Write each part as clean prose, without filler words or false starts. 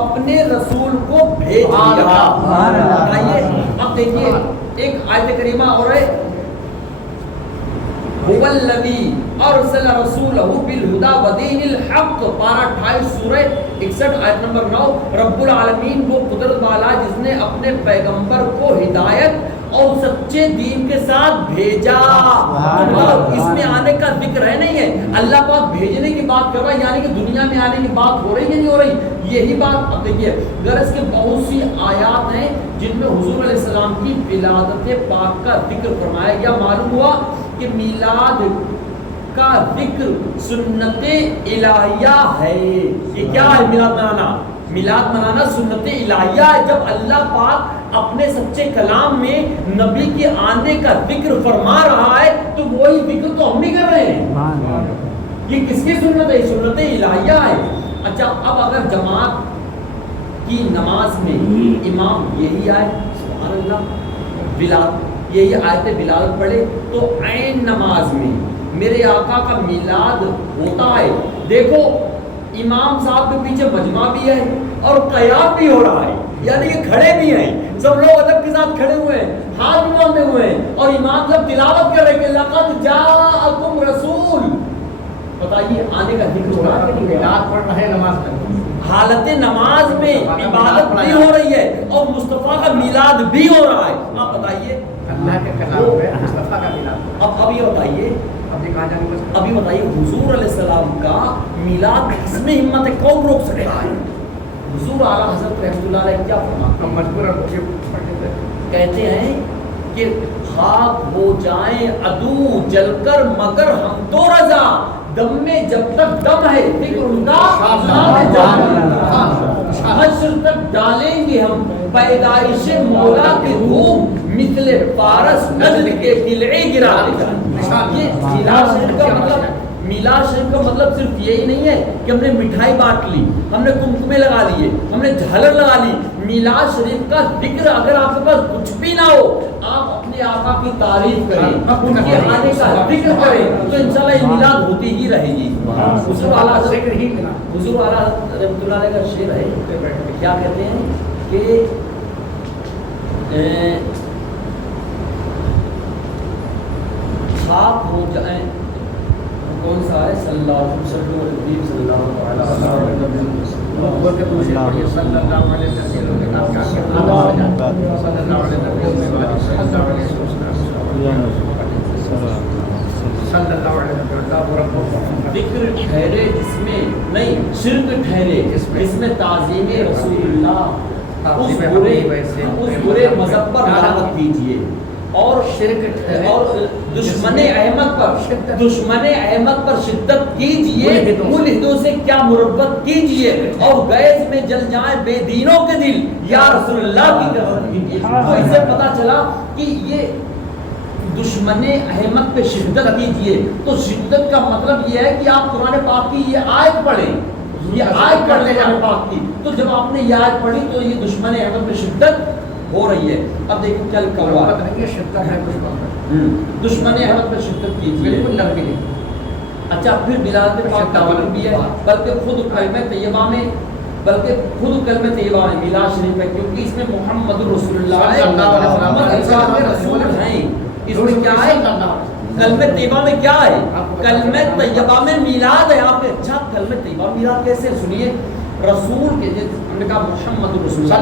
اپنے رسول کو بھیج دیا. بتائیے اب دیکھیے ایک آیت کریمہ اور ہے هو الذی ارسل رسولہ بالہدی ودین الحق، پارہ 28 سورہ 61 آیت نمبر 9. رب العالمین وہ قدرت والا جس نے اپنے پیغمبر کو ہدایت اور سچے دین کے ساتھ بھیجا. اس میں آنے کا ذکر ہے نہیں ہے، اللہ پاک بھیجنے کی بات کر رہا ہے، یعنی کہ دنیا میں آنے کی بات ہو رہی ہے نہیں ہو رہی. یہی بات اب دیکھیے غرض کے بہت سی آیات ہیں جن میں حضور علیہ السلام کی ولادت پاک کا ذکر فرمایا گیا. معلوم ہوا کہ میلاد کا ذکر سنت الہیہ ہے. یہ کیا ہے میلاد منانا؟ میلاد منانا سنت الہیہ ہے. جب اللہ پاک اپنے سچے کلام میں نبی کے آنے کا ذکر فرما رہا ہے تو وہی ذکر تو ہم بھی کر رہے ہیں. یہ کس کی سنت ہے؟ سنت الہیہ ہے. اچھا اب اگر جماعت کی نماز میں امام یہی آئے سبحان اللہ ولادت یہی آیت ولادت پڑھے تو عین نماز میں میرے آقا کا میلاد ہوتا ہے. دیکھو امام صاحب کے پیچھے مجمع بھی ہے اور قیام بھی ہو رہا ہے، یعنی کہ کھڑے بھی ہیں، سب لوگ ادب کے ساتھ کھڑے ہوئے ہیں، ہاتھ بھی باندھے ہوئے ہیں اور امام صاحب تلاوت کر رہے ہیں کہ لقد جاءکم رسول. بتائیے آنے کا ذکر ہو رہا ہے کہ میلاد پڑھ رہے ہیں نماز میں، حالت نماز میں عبادت بھی ہو رہی ہے اور مصطفیٰ کا میلاد بھی ہو رہا ہے. آپ بتائیے اللہ کے کلام میں مصطفیٰ کا میلاد. اب یہ بتائیے ابھی بتائیے حضور علیہ السلام کا میلاد اس میں ہمت ہے کون روک سکتا ہے؟ حضور اعلیٰ حضرت رحمۃ اللہ علیہ کیا فرماتے کہتے ہیں کہ خاک ہو جائیں عدو جل کر مگر ہم تو رضا، دم میں جب تک دم ہے ذکر ان کا حشر تک ڈالیں گے ہم پیدائش مولا کے دھوم مثل فارس نجد کے قلعے گرا دے. یہ میلاد شریف کا مطلب صرف یہی نہیں ہے کہ ہم نے مٹھائی بانٹ لی، ہم نے کمکمے لگا لیے، ہم نے جھلر لگا لی. میلاد شریف کا ذکر اگر آپ کے پاس کچھ بھی نہ ہو، آپ اپنے آقا کی تعریف کریں، ان کے آنے کا ذکر کریں تو انشاءاللہ یہ میلاد ہوتی ہی رہے گی. حضور اعلیٰ رحمۃ اللہ علیہ کا شعر ہے، کیا کہتے ہیں کہ خاک ہو جائیں، کون سا ہے؟ صلی اللہ علیہ وسلم صلی اللہ علیہ ذکر ٹھہرے جس میں نہیں شرک ٹھہرے جس میں تعظیم رسول اللہ، اس برے مذہب پر ملامت کیجیے اور شرک اور دشمن احمد پر شدت کیجیے، ملحدوں سے کیا مربت کیجیے اور گیس میں جل جائیں بے دینوں کے دل یا رسول اللہ کی طرف کیجیے. تو اس سے پتا چلا کہ یہ دشمن احمد پہ شدت کیجیے. تو شدت کا مطلب یہ ہے کہ آپ قرآن پاک کی یہ آیت پڑھیں، یہ آیت پڑھ لیں قرآن پاک کی. تو جب آپ نے یہ آیت پڑھی تو یہ دشمن احمد پہ شدت ہو رہی ہے. اب دیکھیں کیا لکھا ہوا ہے، دشمن احمد پہ شدت کیجیے بالکل نرمی نہیں. اچھا پھر ولادت پاک تعلق بھی ہے، بلکہ خود کلمہ طیبہ میں میلاد شریف ہے، کیونکہ اس میں محمد رسول اللہ رسول ہیں. اس میں کیا ہے؟ کلمہ طیبہ میں کیا ہے؟ کلمہ طیبہ میں میلاد ہے. آپ نے اچھا کلمہ طیبہ میلاد کیسے؟ سنیے رسول کے ہم نے کہا محمد رسول صلی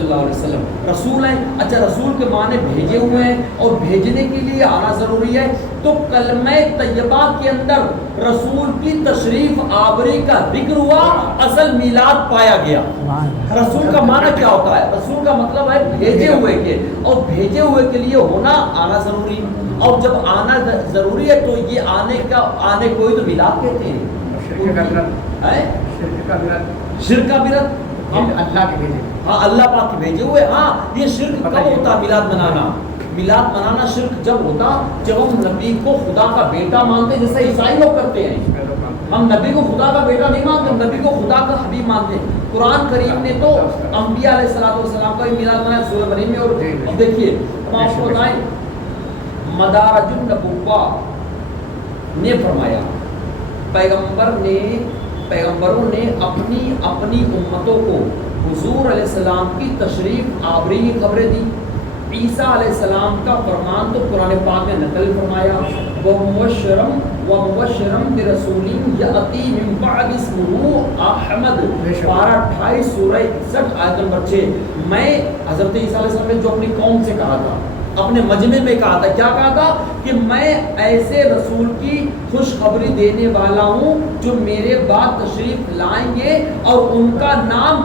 اللہ علیہ وسلم رسول ہیں. اچھا رسول کے معنی بھیجے ہوئے ہیں اور بھیجنے کے لیے آنا ضروری ہے. تو کلمہ طیبہ کے اندر رسول کی تشریف آوری کا ذکر ہوا، اصل میلاد پایا گیا. رسول کا معنی کیا ہوتا ہے؟ رسول کا مطلب ہے بھیجے ہوئے کے، اور بھیجے ہوئے کے لیے ہونا آنا ضروری. اور جب آنا ضروری ہے تو یہ آنے کو ہی تو میلاد کہتے ہیں. شرک کا برت اللہ کے بھیجے، ہاں اللہ پاک کے بھیجے ہوئے. ہاں یہ شرک کب ہوتا؟ میلاد منانا. میلاد منانا شرک جب ہوتا جب ہم نبی کو خدا کا بیٹا مانتے، جیسے عیسائی لوگ کرتے ہیں. ہم نبی کو خدا کا بیٹا نہیں مانتے، ہم نبی کو خدا کا حبیب مانتے ہیں. قرآن کریم نے تو انبیاء علیہ السلام کا میلاد منایا سورہ مریم میں. اور اب دیکھیے ہم آپ کو بتائیں مدارج النبوہ نے فرمایا، پیغمبر نے پیغمبروں نے اپنی اپنی امتوں کو حضور علیہ السلام کی تشریف آوری کی خبریں دی. عیسیٰ علیہ السلام کا فرمان تو قرآن پاک نے نقل فرمایا وَمُبَشِّرًا بِرَسُولٍ يَأْتِي مِن بَعْدِهِ اسْمُهُ أَحْمَدُ. 28 سورہ 61 آیت نمبر 6. میں حضرت عیسیٰ علیہ السلام نے جو اپنی قوم سے کہا تھا, اپنے مجمع میں کہا تھا, کیا کہا تھا کہ میں ایسے رسول کی خوشخبری دینے والا ہوں جو میرے بعد تشریف لائیں گے اور ان کا نام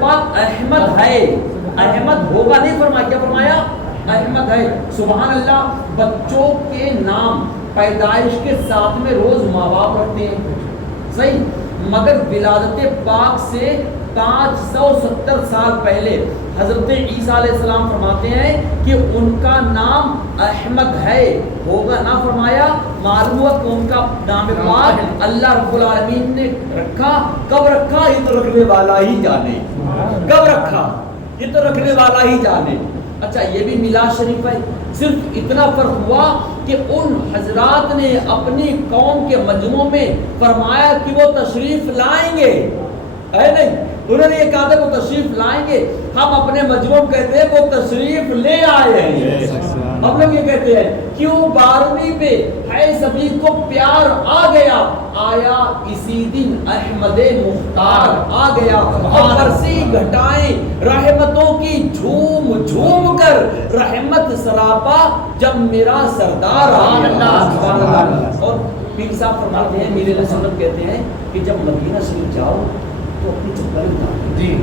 پاک احمد ہے. احمد ہوگا نہیں فرمایا, کیا فرمایا؟ احمد ہے. سبحان اللہ. بچوں کے نام پیدائش کے 7ویں روز ماں باپ رکھتے ہیں, صحیح, مگر ولادت پاک سے 570 سال پہلے حضرت عیسیٰ علیہ السلام فرماتے ہیں کہ ان کا نام احمد ہے, ہوگا نہ فرمایا. معلوم ہوا کہ ان کا نام پاک اللہ رب العالمین نے رکھا. کب رکھا یہ تو رکھنے والا ہی جانے, کب رکھا یہ تو رکھنے والا ہی جانے. اچھا, یہ بھی میلاد شریف ہے. صرف اتنا فرق ہوا کہ ان حضرات نے اپنی قوم کے مجموع میں فرمایا کہ وہ تشریف لائیں گے, ہے نہیں, انہوں نے یہ کہا تھا وہ تشریف لائیں گے. ہم اپنے مجموع کہتے ہیں وہ تشریف لے آئے ہیں. ہم لوگ یہ کہتے ہیں کیوں 12ویں پہ ہے سبھی کو پیار آ گیا, آیا اسی دن احمد مختار آ گیا, اور برسی گھٹائیں رحمتوں کی جھوم جھوم کر, رحمت سراپا جب میرا سردار آ گیا. اور پیر صاحب فرماتے ہیں, میرے سنت کہتے ہیں کہ جب مدینہ شریف جاؤ تو اپنی چپل اتارو. جی,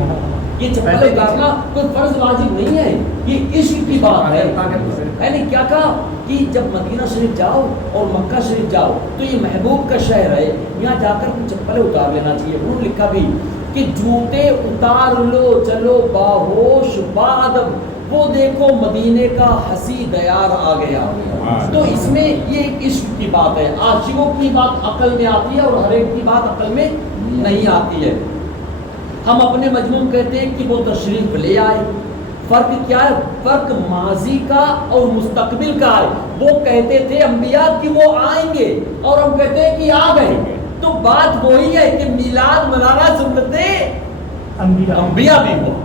یہ چپل اتارنا کوئی فرض واجب نہیں ہے, یہ عشق کی بات ہے. یعنی کیا کہا کہ جب مدینہ شریف جاؤ اور مکہ شریف جاؤ تو یہ محبوب کا شہر ہے, یہاں جا کر کچھ چپلیں اتار لینا چاہیے. انہوں نے لکھا بھی کہ جوتے اتار لو چلو باہوش بادب, وہ دیکھو مدینے کا ہنسی دیار آ گیا. تو اس میں یہ ایک عشق کی بات ہے. عاشقوں کی بات عقل میں آتی ہے اور ہر ایک کی بات عقل میں نہیں آتی ہے. ہم اپنے مجموع کہتے ہیں کہ وہ تشریف لے آئے. فرق کیا ہے؟ فرق ماضی کا اور مستقبل کا ہے. وہ کہتے تھے انبیاء کہ وہ آئیں گے, اور ہم کہتے ہیں کہ آ گئے. تو بات وہی ہے کہ میلاد منانا سنت انبیاء بھی ہوا,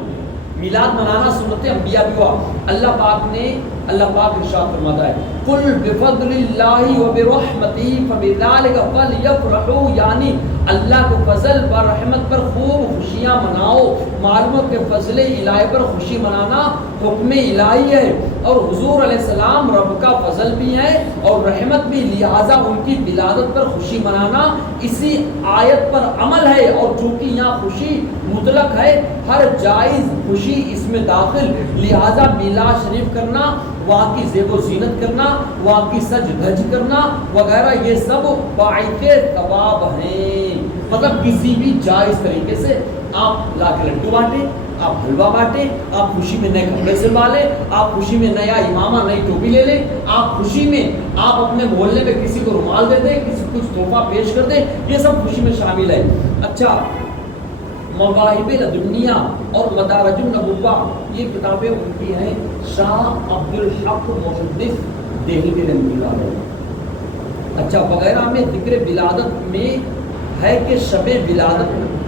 میلاد منانا سنت انبیاء بھی ہوا. اللہ پاک ارشاد فرماتا ہے قل بفضل اللہ وبرحمتہ فبذلک فلیفرحوا, یعنی اللہ کے فضل پر رحمت پر خوب خوشیاں مناؤ. معلوم کہ فضل الہی پر خوشی منانا حکم الہی ہے, اور حضور علیہ السلام رب کا فضل بھی ہے اور رحمت بھی, لہٰذا ان کی ولادت پر خوشی منانا اسی آیت پر عمل ہے. اور چونکہ یہاں خوشی مطلق ہے, ہر جائز خوشی اس میں داخل, لہٰذا میلاد شریف کرنا, وہاں کی زیب و زینت کرنا, وہاں کی سج دھج کرنا وغیرہ, یہ سب باعث ثواب ہیں. مطلب کسی بھی جائز طریقے سے آپ لا کے لڈو بانٹیں, آپ حلوہ بانٹیں, آپ خوشی میں نئے کپڑے سلوا لیں, آپ خوشی میں نیا امامہ نئی ٹوپی لے لیں, آپ خوشی میں آپ اپنے محلے میں کسی کو رومال دے دیں, کسی کو کچھ تحفہ پیش کر دیں, یہ سب خوشی میں شامل ہے. اچھا, مواہب لدنیا اور مدارج النبوہ, یہ کتابیں ان کی ہیں. شاہ عبدالحق محدث دہلوی رحمۃ اللہ علیہ. اچھا, وغیرہ میں ذکر ولادت میں ہے کہ شب ولادت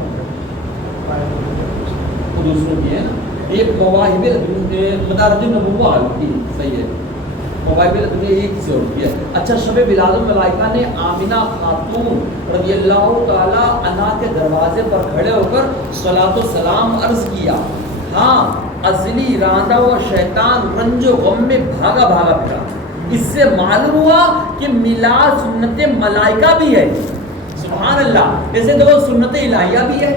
دوسروں کی ہے نا, ایک مواہب مدارج النبوہ کی, صحیح ہے, مواہب لدنیا یہ کسی اور کی ہے. اچھا, شب ولادت ملائکہ نے آمنہ خاتون رضی اللہ تعالی عنہا کے دروازے پر کھڑے ہو کر صلاۃ و سلام عرض کیا. ہاں, ازلی راندہ و شیطان رنج و غم میں بھاگا بھاگا پھرا. اس سے معلوم ہوا کہ میلاد سنت ملائکہ بھی ہے. سبحان اللہ. جیسے تو سنت الہیہ بھی ہے,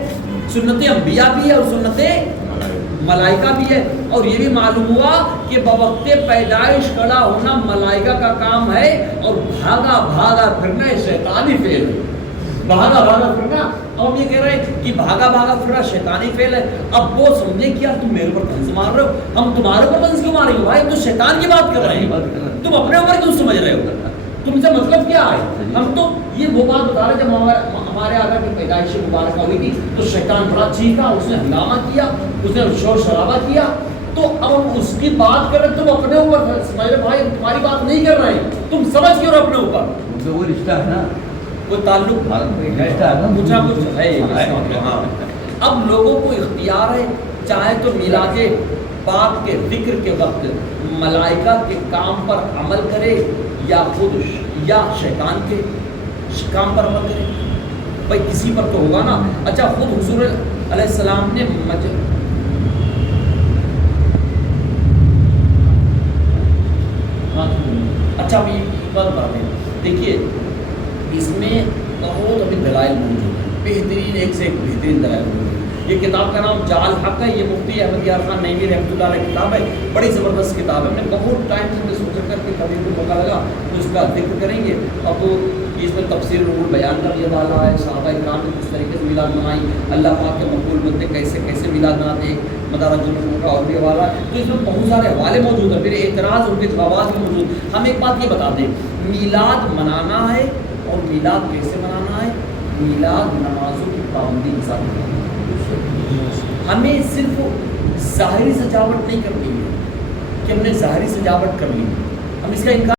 سنت انبیاء بھی ہے اور سنت ملائکہ بھی ہے. اور یہ بھی معلوم ہوا کہ بوقت پیدائش کھڑا ہونا ملائکہ کا کام ہے, اور بھاگا بھاگا پھرنا شیطانی فعل ہے. بھاگا بھاگا پھرنا, اور یہ کہہ رہے ہیں کہ بھاگا بھاگا پھرنا شیطانی فعل ہے. اب وہ سمجھے کہ یار تم میرے اوپر طنز مار رہے ہو, ہم تمہارے اوپر طنز کیوں ماریں گے بھائی, تو شیطان کی بات کر رہے ہیں, تم اپنے اوپر کیوں سمجھ رہے ہو, تم سے مطلب کیا ہے. ہم تو یہ وہ بات بتا رہے, جب ہمارے آقا کی پیدائش مبارکہ ہوئی تھی تو شیطان بڑا چیخا, اس نے ہنگامہ کیا, اس نے شور شرابہ کیا. تو اب ہم اس کی بات کر رہے, تم اپنے اوپر سمجھ رہے بھائی, تمہاری بات نہیں کر رہے ہیں, تم سمجھ کیوں رہے اپنے اوپر. وہ رشتہ ہے نا, کوئی تعلق پوچھا کچھ ہے ہاں. اب لوگوں کو اختیار ہے چاہے تو میلاد پاک کے ذکر کے وقت ملائکہ کے کام پر عمل کرے یا خود یا شیطان کے کام پر عمل کرے. بھائی کسی پر تو ہوگا نا. اچھا خود حضور علیہ السلام نے اچھا ابھی بات ہے دیکھیے اس میں بہت ابھی دلائل موجود ہیں, بہترین ایک سے ایک بہترین دلائل موجود ہیں. یہ کتاب کا نام جال حق ہے, یہ مفتی احمد یار خان نعیمی رحمۃ اللہ علیہ کتاب ہے, بڑی زبردست کتاب ہے. میں نے بہت ٹائم سے سوچا کر کے کبھی کو موقع لگا تو اس کا ذکر کریں گے. اب اس میں تفسیر روح بیان کا بھی حوالہ ہے, صحابہ کرام نے کس طریقے سے میلاد منائی, اللہ پاک کے مقبول بندے کیسے کیسے میلاد مناتے ہیں, مدارج النبوہ کا اور بھی حوالہ ہے. تو اس میں بہت سارے حوالے موجود ہیں, میرے اعتراض ان کے جوابات میں موجود. ہم ایک بات یہ بتا دیں, میلاد منانا ہے اور میلاد کیسے منانا ہے, میلاد نمازوں کی پابندی کے ساتھ منانا ہے. ہمیں صرف ظاہری سجاوٹ نہیں کرنی ہے کہ ہم نے ظاہری سجاوٹ کر لی, ہم اس کا انکار